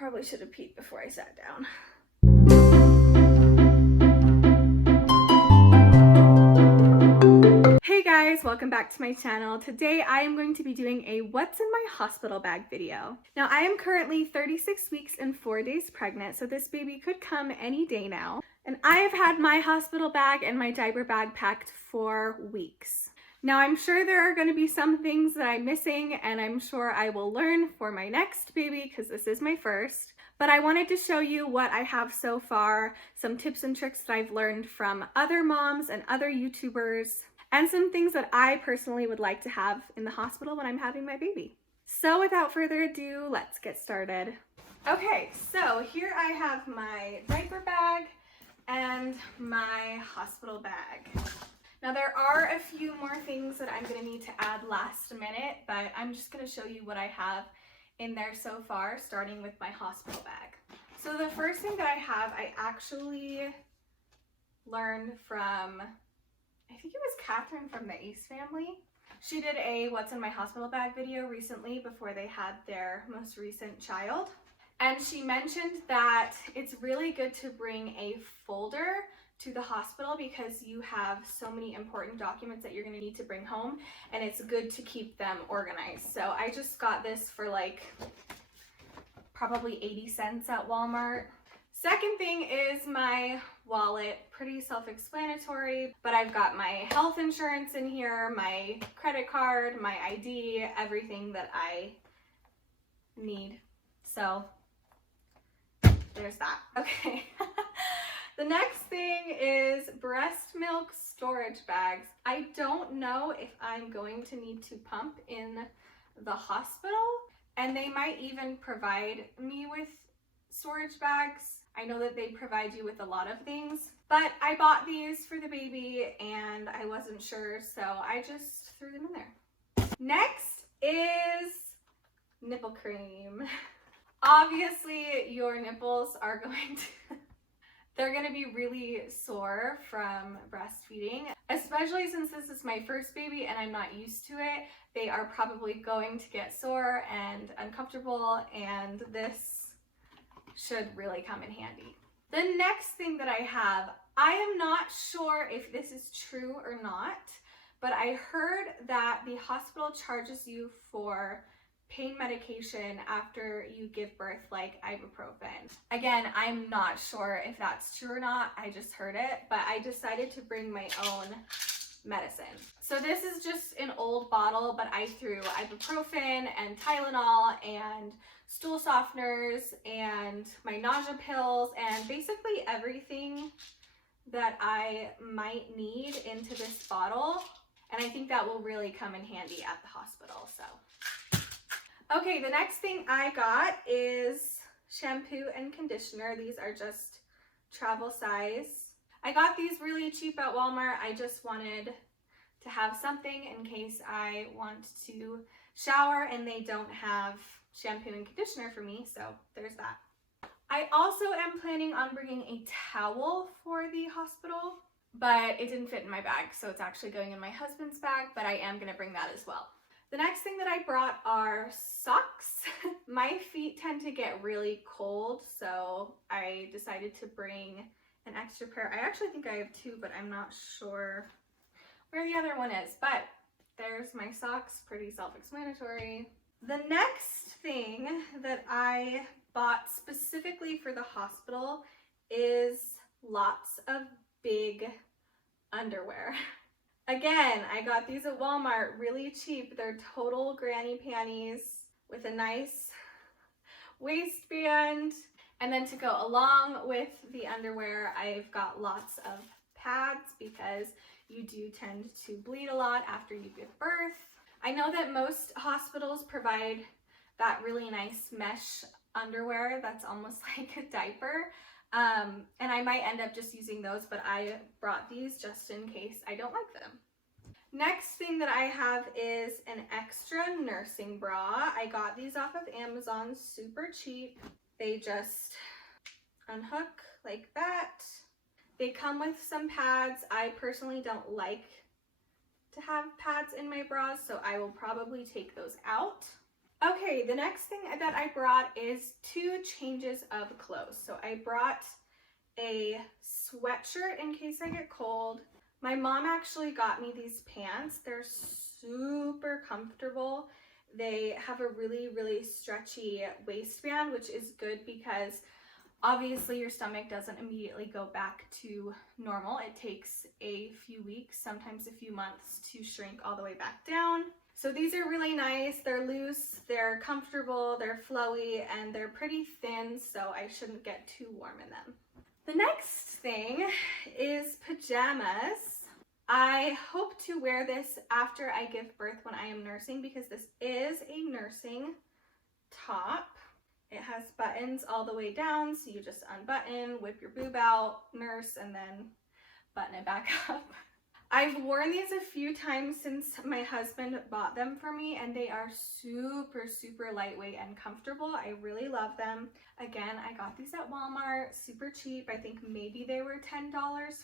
probably should have peed before I sat down. Hey guys, welcome back to my channel. Today I am going to be doing a what's in my hospital bag video. Now I am currently 36 weeks and 4 days pregnant, so this baby could come any day now. And I have had my hospital bag and my diaper bag packed for weeks. Now I'm sure there are going to be some things that I'm missing, and I'm sure I will learn for my next baby because this is my first. But I wanted to show you what I have so far, some tips and tricks that I've learned from other moms and other YouTubers, and some things that I personally would like to have in the hospital when I'm having my baby. So without further ado, let's get started. Okay, so here I have my diaper bag and my hospital bag. Now there are a few more things that I'm gonna need to add last minute, but I'm just gonna show you what I have in there so far, starting with my hospital bag. So the first thing that I have, I actually learned from, I think it was Catherine from the Ace family. She did a what's in my hospital bag video recently before they had their most recent child. And she mentioned that it's really good to bring a folder to the hospital because you have so many important documents that you're gonna need to bring home, and it's good to keep them organized. So I just got this for like probably 80 cents at Walmart. Second thing is my wallet, pretty self-explanatory, but I've got my health insurance in here, my credit card, my ID, everything that I need. So there's that. Okay. The next thing is breast milk storage bags. I don't know if I'm going to need to pump in the hospital, and they might even provide me with storage bags. I know that they provide you with a lot of things, but I bought these for the baby and I wasn't sure, so I just threw them in there. Next is nipple cream. Obviously, your nipples are going to they're going to be really sore from breastfeeding, especially since this is my first baby and I'm not used to it. They are probably going to get sore and uncomfortable, and this should really come in handy. The next thing that I have, I am not sure if this is true or not, but I heard that the hospital charges you for pain medication after you give birth, like ibuprofen. Again, I'm not sure if that's true or not. I just heard it, but I decided to bring my own medicine. So this is just an old bottle, but I threw ibuprofen and Tylenol and stool softeners and my nausea pills and basically everything that I might need into this bottle. And I think that will really come in handy at the hospital, so. Okay, the next thing I got is shampoo and conditioner. These are just travel size. I got these really cheap at Walmart. I just wanted to have something in case I want to shower and they don't have shampoo and conditioner for me, so there's that. I also am planning on bringing a towel for the hospital, but it didn't fit in my bag, so it's actually going in my husband's bag, but I am gonna bring that as well. The next thing that I brought are socks. My feet tend to get really cold, so I decided to bring an extra pair. I actually think I have two, but I'm not sure where the other one is, but there's my socks, pretty self-explanatory. The next thing that I bought specifically for the hospital is lots of big underwear. Again, I got these at Walmart really cheap. They're total granny panties with a nice waistband. And then to go along with the underwear, I've got lots of pads because you do tend to bleed a lot after you give birth. I know that most hospitals provide that really nice mesh underwear that's almost like a diaper. And I might end up just using those, but I brought these just in case I don't like them. Next thing that I have is an extra nursing bra. I got these off of Amazon, super cheap. They just unhook like that. They come with some pads. I personally don't like to have pads in my bras, so I will probably take those out. Okay, the next thing that I brought is 2 changes of clothes. So I brought a sweatshirt in case I get cold. My mom actually got me these pants. They're super comfortable. They have a really, really stretchy waistband, which is good because obviously your stomach doesn't immediately go back to normal. It takes a few weeks, sometimes a few months to shrink all the way back down. So these are really nice. They're loose, they're comfortable, they're flowy, and they're pretty thin, so I shouldn't get too warm in them. The next thing is pajamas. I hope to wear this after I give birth when I am nursing because this is a nursing top. It has buttons all the way down, so you just unbutton, whip your boob out, nurse, and then button it back up. I've worn these a few times since my husband bought them for me, and they are super, super lightweight and comfortable. I really love them. Again, I got these at Walmart, super cheap. I think maybe they were $10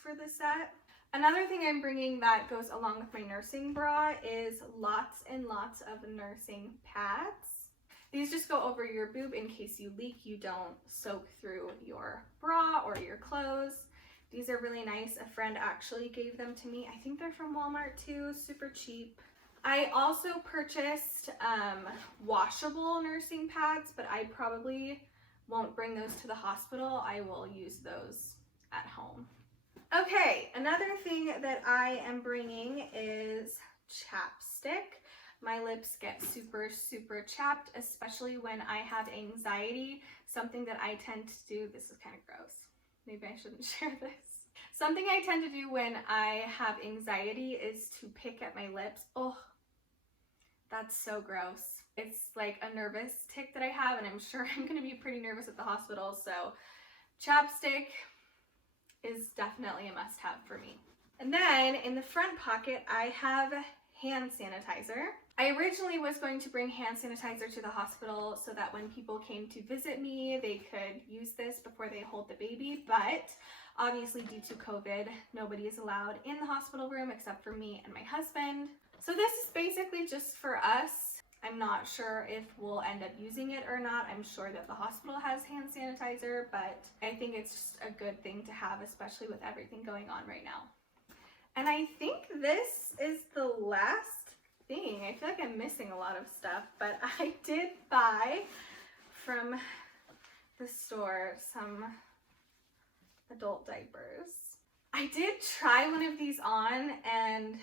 for the set. Another thing I'm bringing that goes along with my nursing bra is lots and lots of nursing pads. These just go over your boob in case you leak, you don't soak through your bra or your clothes. These are really nice. A friend actually gave them to me. I think they're from Walmart too, super cheap. I also purchased washable nursing pads, but I probably won't bring those to the hospital. I will use those at home. Okay, another thing that I am bringing is chapstick. My lips get super, super chapped, especially when I have anxiety. Something that I tend to do, this is kind of gross. Maybe I shouldn't share this. Something I tend to do when I have anxiety is to pick at my lips. Oh, that's so gross. It's like a nervous tic that I have, and I'm sure I'm gonna be pretty nervous at the hospital, so chapstick is definitely a must-have for me. And then in the front pocket, I have hand sanitizer. I originally was going to bring hand sanitizer to the hospital so that when people came to visit me, they could use this before they hold the baby, but obviously due to COVID, nobody is allowed in the hospital room except for me and my husband. So this is basically just for us. I'm not sure if we'll end up using it or not. I'm sure that the hospital has hand sanitizer, but I think it's just a good thing to have, especially with everything going on right now. And I think this is the last thing. I feel like I'm missing a lot of stuff, but I did buy from the store some adult diapers. I did try one of these on and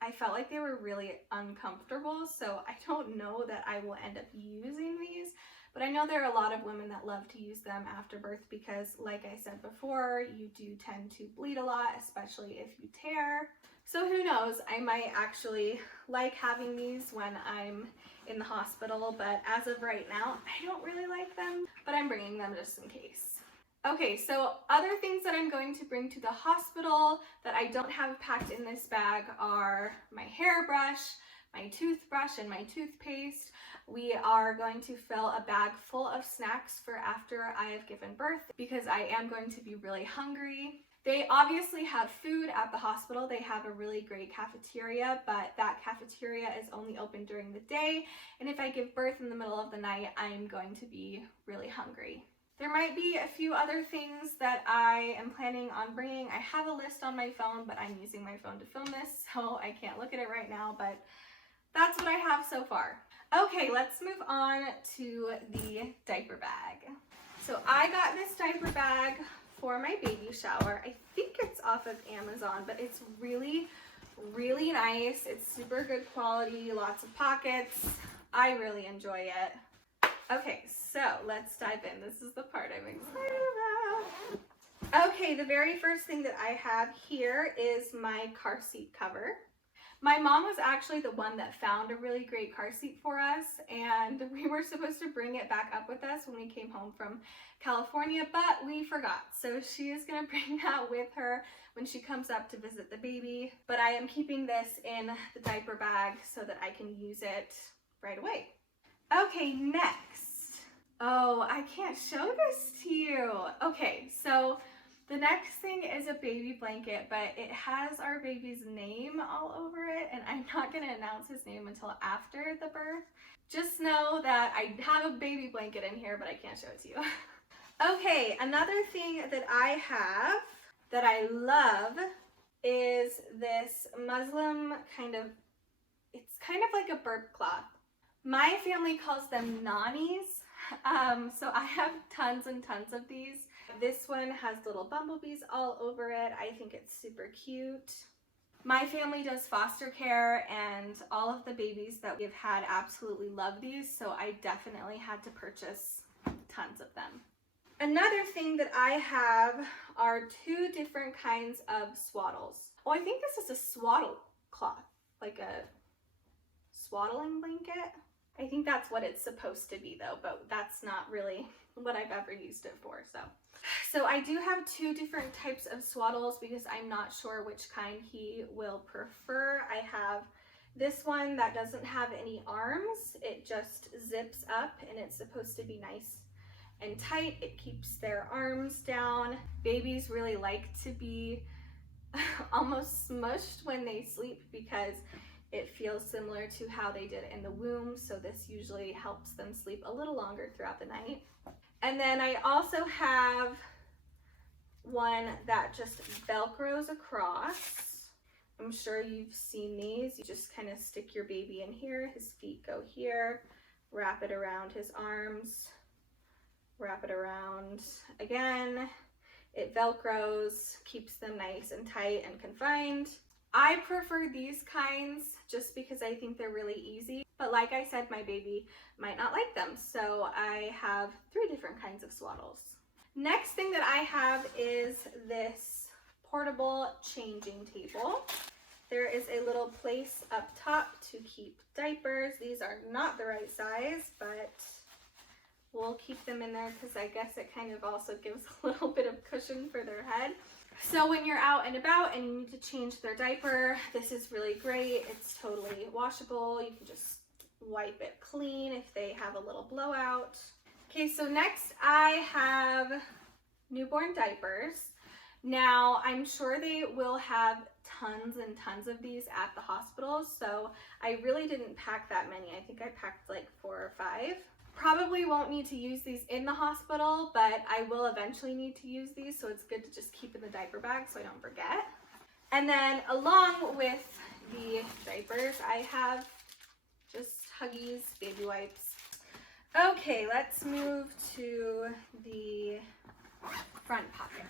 I felt like they were really uncomfortable, so I don't know that I will end up using these, but I know there are a lot of women that love to use them after birth because, like I said before, you do tend to bleed a lot, especially if you tear. So who knows, I might actually like having these when I'm in the hospital, but as of right now, I don't really like them, but I'm bringing them just in case. Okay, so other things that I'm going to bring to the hospital that I don't have packed in this bag are my hairbrush, my toothbrush, and my toothpaste. We are going to fill a bag full of snacks for after I have given birth because I am going to be really hungry. They obviously have food at the hospital. They have a really great cafeteria, but that cafeteria is only open during the day. And if I give birth in the middle of the night, I'm going to be really hungry. There might be a few other things that I am planning on bringing. I have a list on my phone, but I'm using my phone to film this, so I can't look at it right now, but that's what I have so far. Okay, let's move on to the diaper bag. So I got this diaper bag for my baby shower. I think it's off of Amazon, but it's really, really nice. It's super good quality, lots of pockets. I really enjoy it. Okay, so let's dive in. This is the part I'm excited about. Okay, the very first thing that I have here is my car seat cover. My mom was actually the one that found a really great car seat for us, and we were supposed to bring it back up with us when we came home from California, but we forgot. So she is gonna bring that with her when she comes up to visit the baby. But I am keeping this in the diaper bag so that I can use it right away. Okay, next. Oh, I can't show this to you. Okay, so The next thing is a baby blanket, but it has our baby's name all over it, and I'm not going to announce his name until after the birth. Just know that I have a baby blanket in here, but I can't show it to you. Okay, another thing that I have that I love is this muslin it's kind of like a burp cloth. My family calls them nannies, so I have tons and tons of these. This one has little bumblebees all over it. I think it's super cute. My family does foster care, and all of the babies that we've had absolutely love these, so I definitely had to purchase tons of them. Another thing that I have are 2 different kinds of swaddles. Oh, I think this is a swaddle cloth, like a swaddling blanket. I think that's what it's supposed to be though, but that's not really what I've ever used it for. So I do have 2 different types of swaddles because I'm not sure which kind he will prefer. I have this one that doesn't have any arms. It just zips up and it's supposed to be nice and tight. It keeps their arms down. Babies really like to be almost smushed when they sleep because it feels similar to how they did in the womb, so this usually helps them sleep a little longer throughout the night. And then I also have one that just Velcros across. I'm sure you've seen these. You just kind of stick your baby in here, his feet go here, wrap it around his arms, wrap it around again. It Velcros, keeps them nice and tight and confined. I prefer these kinds just because I think they're really easy, but like I said, my baby might not like them, so I have 3 different kinds of swaddles. Next thing that I have is this portable changing table. There is a little place up top to keep diapers. These are not the right size, but we'll keep them in there because I guess it kind of also gives a little bit of cushion for their head. So when you're out and about and you need to change their diaper, this is really great. It's totally washable. You can just wipe it clean if they have a little blowout. Okay, so next I have newborn diapers. Now, I'm sure they will have tons and tons of these at the hospital, so I really didn't pack that many. I think I packed like 4 or 5. Probably won't need to use these in the hospital, but I will eventually need to use these, so it's good to just keep in the diaper bag so I don't forget. And then along with the diapers, I have just Huggies baby wipes. Okay, let's move to the front pocket.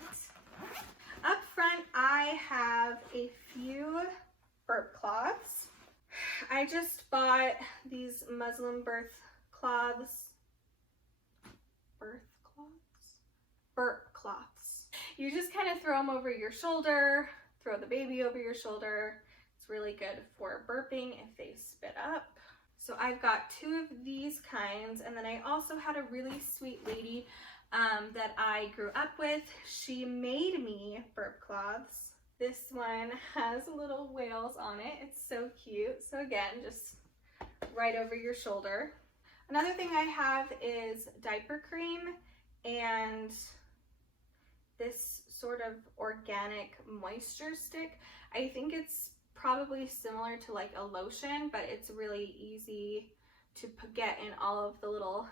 Up front, I have a few burp cloths. I just bought these muslin burp cloths. You just kind of throw them over your shoulder, throw the baby over your shoulder. It's really good for burping if they spit up. So I've got 2 of these kinds, and then I also had a really sweet lady that I grew up with. She made me burp cloths. This one has little whales on it. It's so cute. So again, just right over your shoulder. Another thing I have is diaper cream and this sort of organic moisture stick. I think it's probably similar to like a lotion, but it's really easy to get in all of the little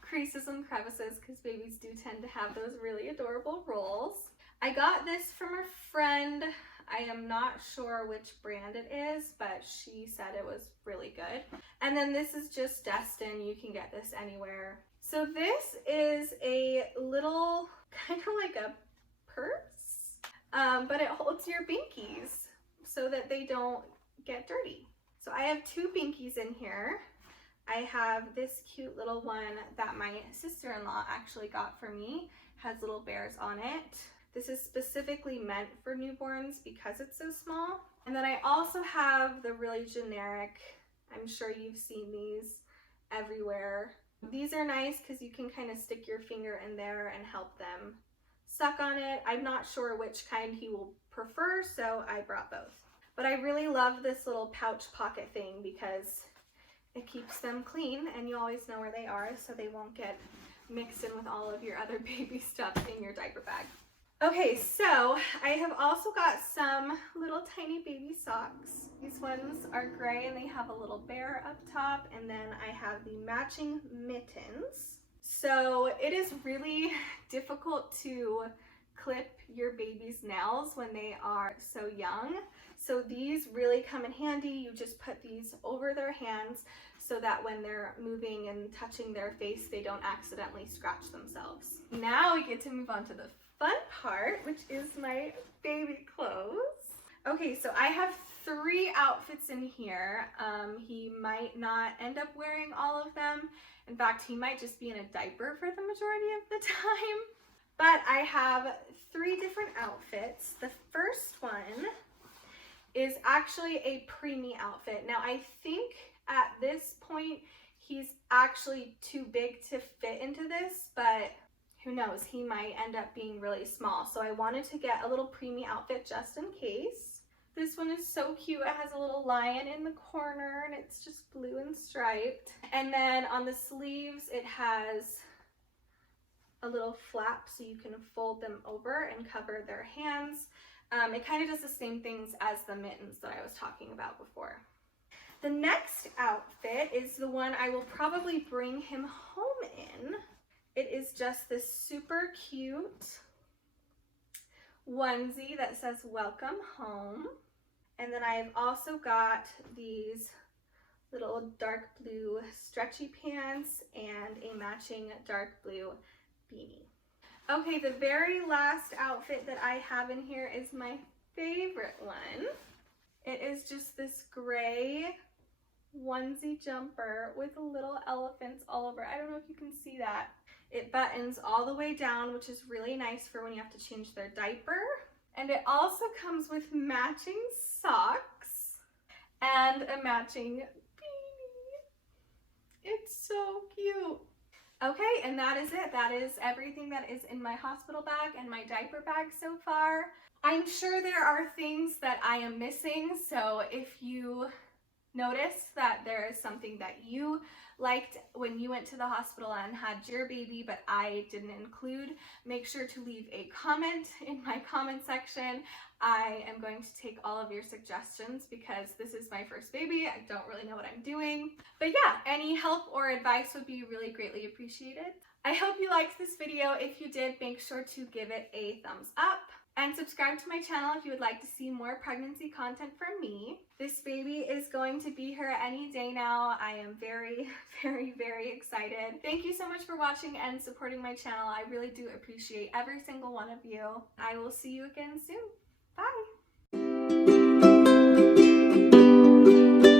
creases and crevices because babies do tend to have those really adorable rolls. I got this from a friend. I am not sure which brand it is, but she said it was really good. And then this is just Destin. You can get this anywhere. So this is a little kind of like a purse, but it holds your binkies so that they don't get dirty. So I have 2 binkies in here. I have this cute little one that my sister-in-law actually got for me. Has little bears on it. This is specifically meant for newborns because it's so small. And then I also have the really generic, I'm sure you've seen these everywhere. These are nice because you can kind of stick your finger in there and help them suck on it. I'm not sure which kind he will prefer, so I brought both. But I really love this little pouch pocket thing because it keeps them clean and you always know where they are so they won't get mixed in with all of your other baby stuff in your diaper bag. Okay, so I have also got some little tiny baby socks. These ones are gray and they have a little bear up top, and then I have the matching mittens. So it is really difficult to clip your baby's nails when they are so young. So these really come in handy. You just put these over their hands so that when they're moving and touching their face, they don't accidentally scratch themselves. Now we get to move on to the fun part, which is my baby clothes. Okay, so I have 3 outfits in here. He might not end up wearing all of them. In fact, he might just be in a diaper for the majority of the time. But I have 3 different outfits. The first one is actually a preemie outfit. Now I think at this point he's actually too big to fit into this, but who knows, he might end up being really small. So I wanted to get a little preemie outfit just in case. This one is so cute. It has a little lion in the corner and it's just blue and striped. And then on the sleeves it has a little flap so you can fold them over and cover their hands. It kind of does the same things as the mittens that I was talking about before. The next outfit is the one I will probably bring him home in. It is just this super cute onesie that says welcome home. And then I have also got these little dark blue stretchy pants and a matching dark blue beanie. Okay, the very last outfit that I have in here is my favorite one. It is just this gray onesie jumper with little elephants all over. I don't know if you can see that. It buttons all the way down, which is really nice for when you have to change their diaper. And it also comes with matching socks and a matching beanie. It's so cute. Okay, and that is it. That is everything that is in my hospital bag and my diaper bag so far. I'm sure there are things that I am missing, so if you notice that there is something that you liked when you went to the hospital and had your baby but I didn't include, make sure to leave a comment in my comment section. I am going to take all of your suggestions because this is my first baby. I don't really know what I'm doing. But yeah, any help or advice would be really greatly appreciated. I hope you liked this video. If you did, make sure to give it a thumbs up. And subscribe to my channel if you would like to see more pregnancy content from me. This baby is going to be here any day now. I am very, very excited. Thank you so much for watching and supporting my channel. I really do appreciate every single one of you. I will see you again soon. Bye.